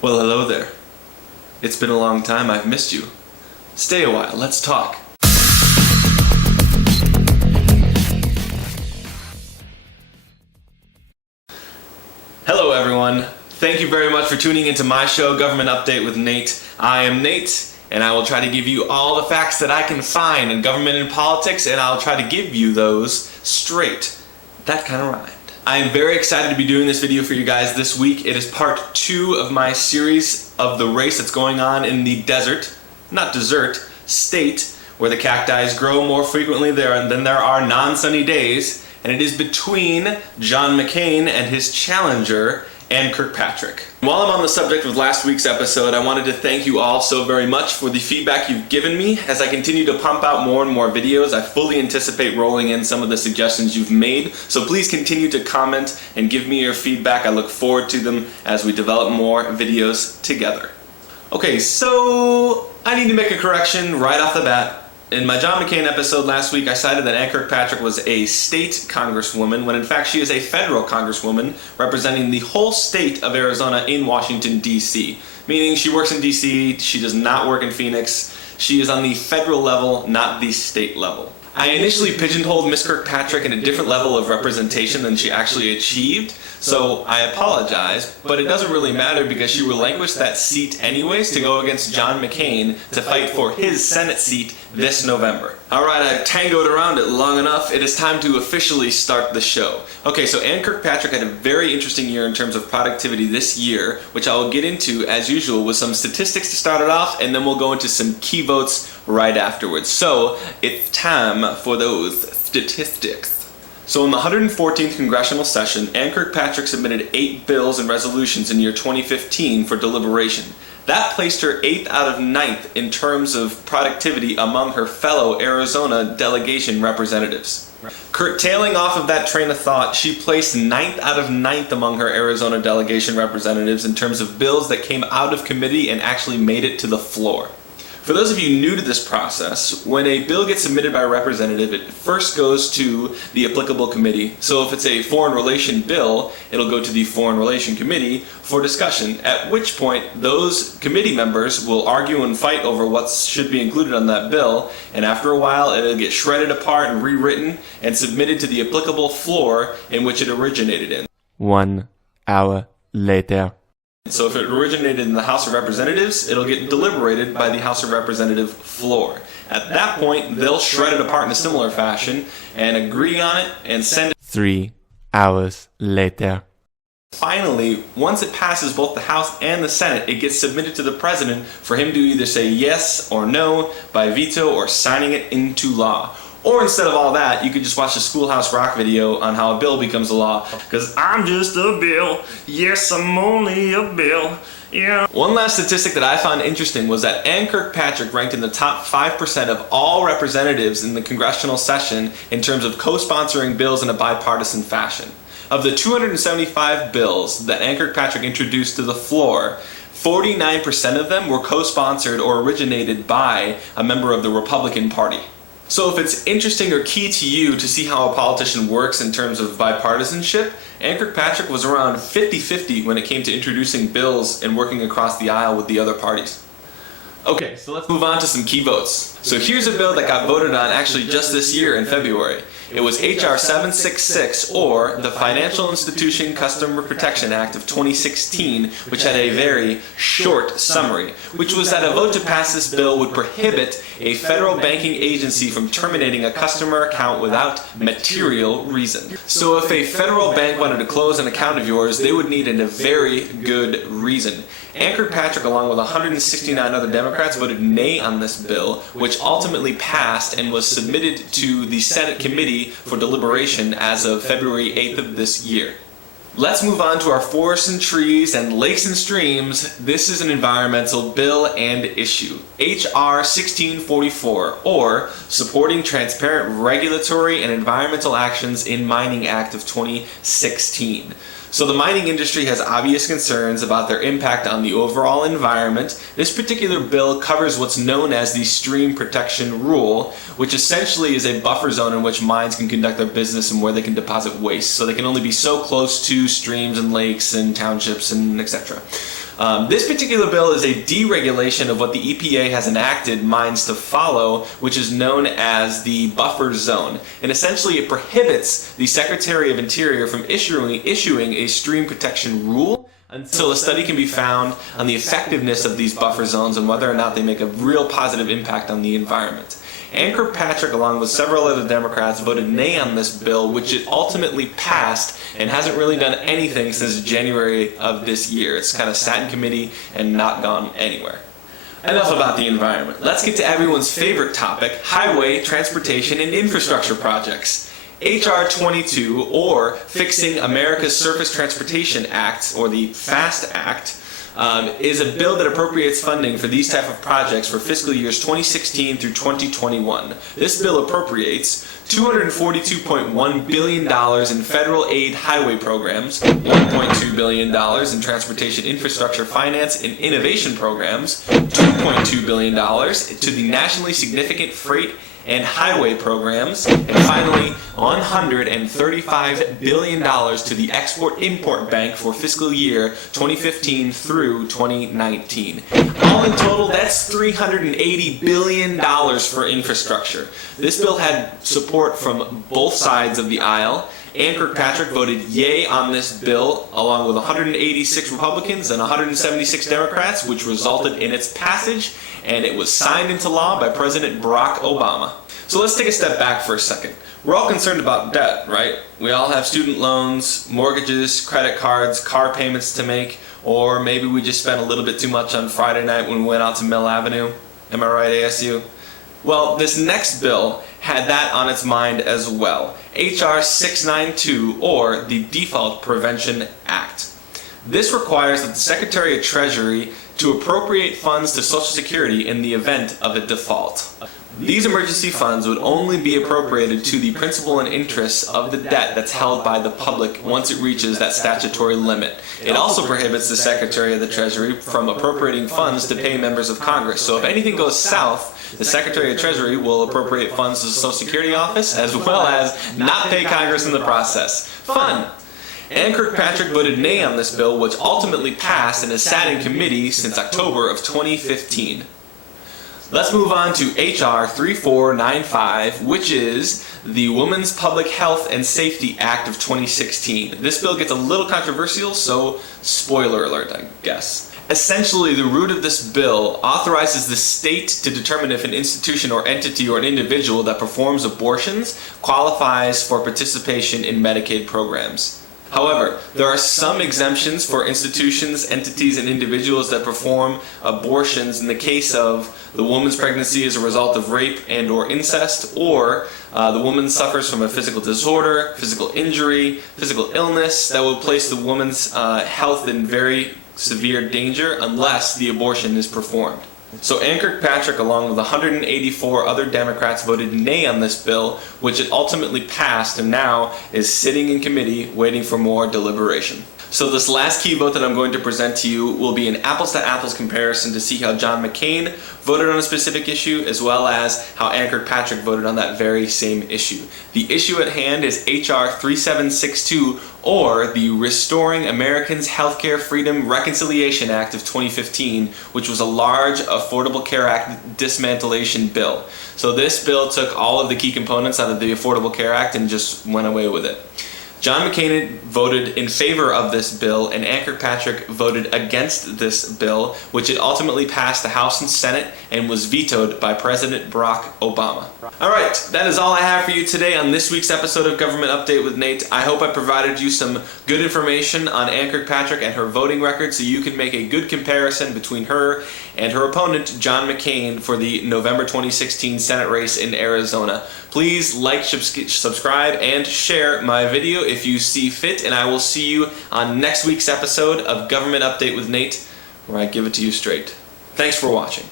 Well, hello there. It's been a long time, I've missed you. Stay a while, let's talk. Hello everyone. Thank you very much for tuning into my show, Government Update with Nate. I am Nate, and I will try to give you all the facts that I can find in government and politics, and I'll try to give you those straight. That kind of rhymed. I am very excited to be doing this video for you guys this week. It is part 2 of my series of the race that's going on in the desert, not desert, state, where the cacti grow more frequently than there are non-sunny days, and it is between John McCain and his challenger, Ann Kirkpatrick. While I'm on the subject of last week's episode, I wanted to thank you all so very much for the feedback you've given me. As I continue to pump out more and more videos, I fully anticipate rolling in some of the suggestions you've made, so please continue to comment and give me your feedback. I look forward to them as we develop more videos together. Okay, so I need to make a correction right off the bat. In my John McCain episode last week, I cited that Ann Kirkpatrick was a state congresswoman, when in fact she is a federal congresswoman representing the whole state of Arizona in Washington, D.C. Meaning she works in D.C., she does not work in Phoenix. She is on the federal level, not the state level. I initially pigeonholed Miss Kirkpatrick in a different level of representation than she actually achieved, so I apologize, but it doesn't really matter because she relinquished that seat anyways to go against John McCain to fight for his Senate seat this November. Alright, I've tangoed around it long enough. It is time to officially start the show. Okay, so Ann Kirkpatrick had a very interesting year in terms of productivity this year, which I will get into, as usual, with some statistics to start it off, and then we'll go into some key votes right afterwards. So, it's time for those statistics. So in the 114th congressional session, Ann Kirkpatrick submitted 8 bills and resolutions in year 2015 for deliberation. That placed her 8th out of 9th in terms of productivity among her fellow Arizona delegation representatives. Curtailing off of that train of thought, she placed 9th out of 9th among her Arizona delegation representatives in terms of bills that came out of committee and actually made it to the floor. For those of you new to this process, when a bill gets submitted by a representative, it first goes to the applicable committee. So if it's a foreign relation bill, it'll go to the Foreign Relation Committee for discussion, at which point those committee members will argue and fight over what should be included on that bill, and after a while it'll get shredded apart and rewritten and submitted to the applicable floor in which it originated in. 1 hour later. So if it originated in the House of Representatives, it'll get deliberated by the House of Representative floor. At that point, they'll shred it apart in a similar fashion and agree on it and send it. 3 hours later. Finally, once it passes both the House and the Senate, it gets submitted to the President for him to either say yes or no by veto or signing it into law. Or instead of all that, you could just watch the Schoolhouse Rock video on how a bill becomes a law. Because I'm just a bill. Yes, I'm only a bill. Yeah. One last statistic that I found interesting was that Ann Kirkpatrick ranked in the top 5% of all representatives in the congressional session in terms of co-sponsoring bills in a bipartisan fashion. Of the 275 bills that Ann Kirkpatrick introduced to the floor, 49% of them were co-sponsored or originated by a member of the Republican Party. So if it's interesting or key to you to see how a politician works in terms of bipartisanship, Ann Kirkpatrick was around 50-50 when it came to introducing bills and working across the aisle with the other parties. Okay, so let's move on to some key votes. So here's a bill that got voted on actually just this year in February. It was H.R. 766, or the Financial Institution Customer Protection Act of 2016, which had a very short summary, which was that a vote to pass this bill would prohibit a federal banking agency from terminating a customer account without material reason. So if a federal bank wanted to close an account of yours, they would need a very good reason. Ann Kirkpatrick, along with 169 other Democrats, voted nay on this bill, which ultimately passed and was submitted to the Senate committee for deliberation as of February 8th of this year. Let's move on to our forests and trees and lakes and streams. This is an environmental bill and issue. H.R. 1644, or Supporting Transparent Regulatory and Environmental Actions in Mining Act of 2016. So the mining industry has obvious concerns about their impact on the overall environment. This particular bill covers what's known as the Stream Protection Rule, which essentially is a buffer zone in which mines can conduct their business and where they can deposit waste. So they can only be so close to streams and lakes and townships and etc. This particular bill is a deregulation of what the EPA has enacted mines to follow, which is known as the buffer zone. And essentially it prohibits the Secretary of Interior from issuing a stream protection rule until a study can be found on the effectiveness of these buffer zones and whether or not they make a real positive impact on the environment. Ann Kirkpatrick, along with several other Democrats, voted nay on this bill, which it ultimately passed and hasn't really done anything since January of this year. It's kind of sat in committee and not gone anywhere. Enough about the environment. Let's get to everyone's favorite topic, highway, transportation, and infrastructure projects. H.R. 22, or Fixing America's Surface Transportation Act, or the FAST Act, is a bill that appropriates funding for these type of projects for fiscal years 2016 through 2021. This bill appropriates $242.1 billion in federal aid highway programs, $1.2 billion in transportation infrastructure finance and innovation programs, $2.2 billion to the nationally significant freight and highway programs, and finally $135 billion to the Export-Import Bank for fiscal year 2015 through 2019. All in total, that's $380 billion for infrastructure. This bill had support from both sides of the aisle. Ann Kirkpatrick voted yay on this bill, along with 186 Republicans and 176 Democrats, which resulted in its passage, and it was signed into law by President Barack Obama. So let's take a step back for a second. We're all concerned about debt, right? We all have student loans, mortgages, credit cards, car payments to make, or maybe we just spent a little bit too much on Friday night when we went out to Mill Avenue. Am I right, ASU? Well, this next bill had that on its mind as well. H.R. 692, or the Default Prevention Act. This requires that the Secretary of Treasury to appropriate funds to Social Security in the event of a default. These emergency funds would only be appropriated to the principal and interest of the debt that's held by the public once it reaches that statutory limit. It also prohibits the Secretary of the Treasury from appropriating funds to pay members of Congress. So if anything goes south, the Secretary of Treasury will appropriate funds to the Social Security office as well as not pay Congress in the process. Fun! Ann Kirkpatrick voted nay on this bill, which ultimately passed and has sat in committee since October of 2015. Let's move on to H.R. 3495, which is the Women's Public Health and Safety Act of 2016. This bill gets a little controversial, so spoiler alert, I guess. Essentially, the root of this bill authorizes the state to determine if an institution or entity or an individual that performs abortions qualifies for participation in Medicaid programs. However, there are some exemptions for institutions, entities, and individuals that perform abortions in the case of the woman's pregnancy as a result of rape and or incest, or the woman suffers from a physical disorder, physical injury, physical illness that will place the woman's health in very severe danger unless the abortion is performed. So Ann Kirkpatrick, along with 184 other Democrats, voted nay on this bill, which it ultimately passed and now is sitting in committee waiting for more deliberation. So this last key vote that I'm going to present to you will be an apples-to-apples comparison to see how John McCain voted on a specific issue as well as how Ann Kirkpatrick voted on that very same issue. The issue at hand is H.R. 3762, or the Restoring Americans' Healthcare Freedom Reconciliation Act of 2015, which was a large Affordable Care Act dismantlation bill. So this bill took all of the key components out of the Affordable Care Act and just went away with it. John McCain voted in favor of this bill, and Ann Kirkpatrick voted against this bill, which it ultimately passed the House and Senate and was vetoed by President Barack Obama. Alright, that is all I have for you today on this week's episode of Government Update with Nate. I hope I provided you some good information on Ann Kirkpatrick and her voting record so you can make a good comparison between her and her opponent, John McCain, for the November 2016 Senate race in Arizona. Please like, subscribe, and share my video if you see fit, and I will see you on next week's episode of Government Update with Nate, where I give it to you straight. Thanks for watching.